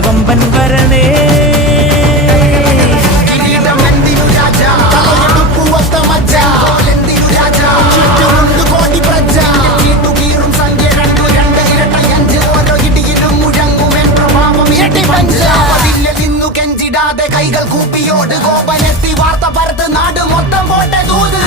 കൊമ്പൻ വരണേ. കൈകൾ കൂപ്പിയോട് കോപനെത്തി വാർത്ത പരത്ത് നാട് മൊത്തം പോട്ടെ ദൂത്.